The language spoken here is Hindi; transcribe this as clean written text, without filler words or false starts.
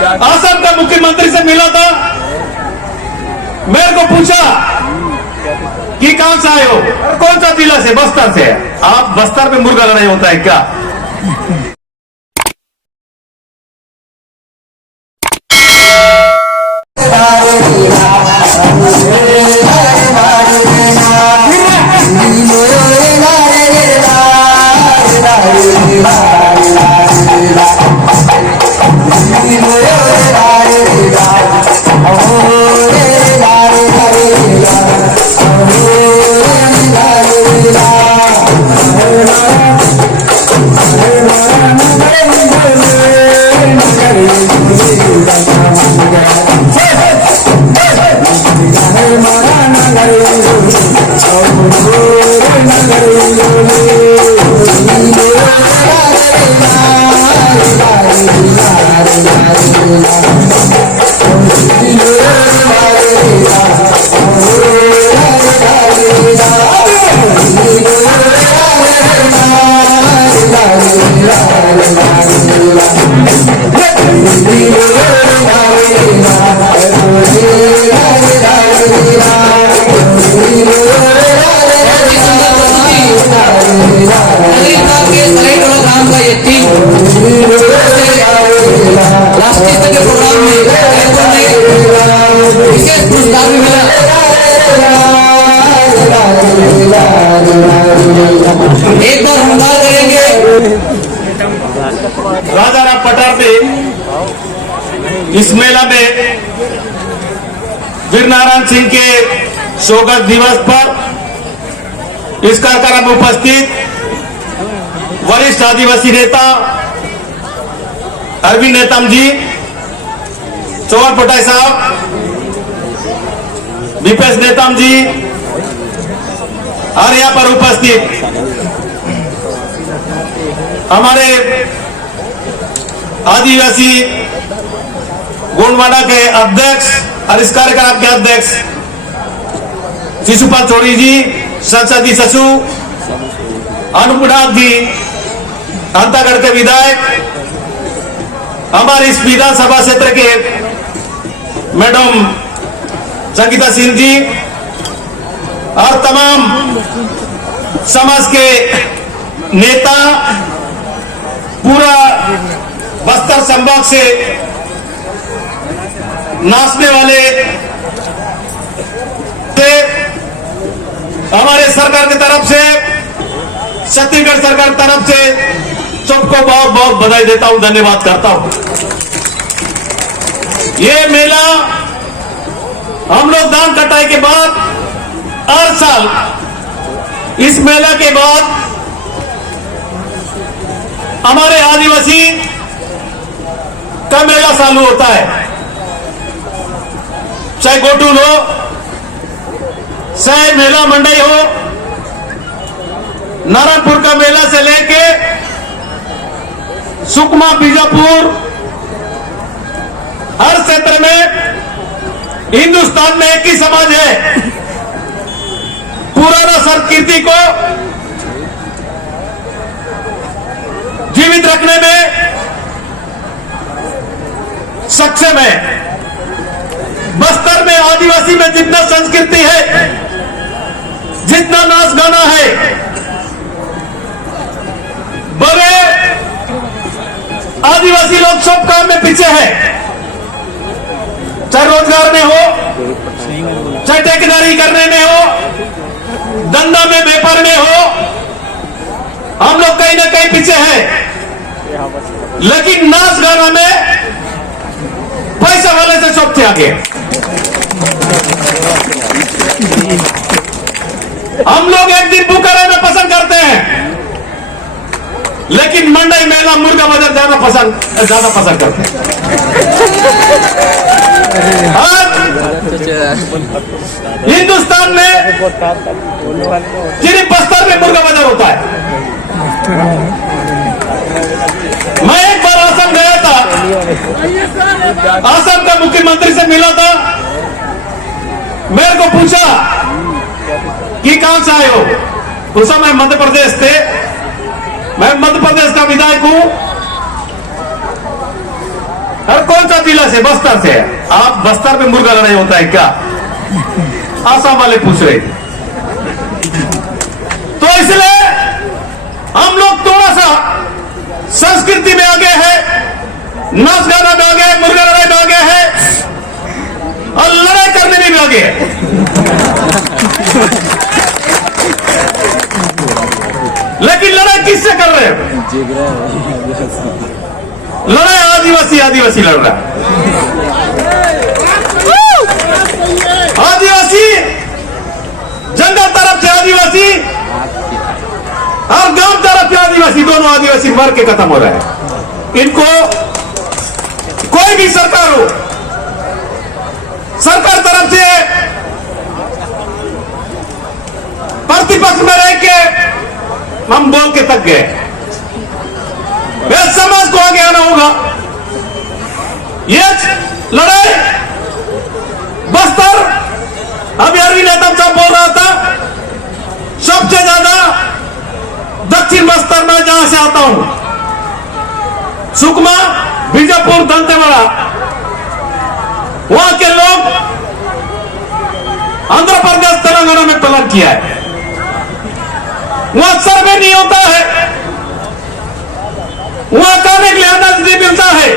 असम का मुख्यमंत्री से मिला था, मेरे को पूछा कि कहां से आए हो, कौन सा जिला से? बस्तर से। आप बस्तर में मुर्गा लड़ाई होता है क्या? एक बार हम बात करेंगे राजा राम पठार में इस मेला में वीर नारायण सिंह के शौकत दिवस पर इस कार्यक्रम में उपस्थित वरिष्ठ आदिवासी नेता अरविंद नेतम जी, चौहान पटाई साहब, विपेश नेतम जी और यहाँ पर उपस्थित हमारे आदिवासी गोंडवाड़ा के अध्यक्ष और इस कार्यक्रम के अध्यक्ष शिशुपाल चौधरी जी, संसदीय सचिव अनुपनाथ जी, अंतागढ़ के विधायक, हमारे इस विधानसभा क्षेत्र के मैडम संगीता सिंह जी और तमाम समाज के नेता, पूरा बस्तर संभाग से नाचने वाले थे। हमारे सरकार की तरफ से, छत्तीसगढ़ सरकार की तरफ से सबको बहुत बहुत बधाई देता हूं, धन्यवाद करता हूं। ये मेला हम लोग धान कटाई के बाद हर साल इस मेला के बाद हमारे आदिवासी का मेला चालू होता है, चाहे गोटूल हो, चाहे मेला मंडई हो, नारायणपुर का मेला से लेके सुकमा, बीजापुर, हर क्षेत्र में हिंदुस्तान में एक ही समाज है। पुराना संस्कृति को जीवित रखने में सक्षम है। बस्तर में आदिवासी में जितना संस्कृति है, जितना नाच गाना है, बड़े आदिवासी लोग सब काम में पीछे हैं, चाहे रोजगार में हो, चाहे ठेकेदारी करने में हो, धंधा में, व्यापार में हो, हम लोग कहीं ना कहीं पीछे हैं। लेकिन नाच गाना में पैसा वाले से सबसे आगे। हम लोग एक दिन भूखा रहना पसंद करते हैं, लेकिन मंडई, मेला, मुर्गा बाजार ज्यादा पसंद करते हैं। हिंदुस्तान में सिर्फ बस्तर में मुर्गा बाजार होता है। मैं एक बार असम गया था, असम का मुख्यमंत्री से मिला था, मेरे को पूछा कि कहां से आए हो। उस समय मध्य प्रदेश थे, मैं मध्य प्रदेश का विधायक हूं। और कौन सा जिला से? बस्तर से। आप बस्तर में मुर्गा लड़ाई होता है क्या? आसाम वाले पूछ रहे थे। तो इसलिए हम लोग थोड़ा सा संस्कृति में आगे है, नाच गाना में आगे है, मुर्गा लड़ाई में आगे है और लड़ाई करने में भी आगे है। लेकिन लड़ाई किससे कर रहे हैं? लड़ाई आदिवासी लड़ रहा है। आदिवासी जंगल तरफ से आदिवासी और गांव तरफ से आदिवासी, दोनों आदिवासी मर के खत्म हो रहा है। इनको कोई भी सरकार हो, सरकार तरफ से प्रतिपक्ष में रह के हम बोल के थक गए। वे समाज को आगे आना होगा। ये लड़ाई बस्तर, अभी अरविंद नेता साहब बोल रहा था, सबसे ज्यादा दक्षिण बस्तर में जहां से आता हूं, सुकमा, बीजापुर, दंतेवाड़ा, वहां के लोग आंध्र प्रदेश, तेलंगाना में पलायन किया है। वहां सर्वे नहीं होता है, वहां खाने के लिए अनाज नहीं मिलता है।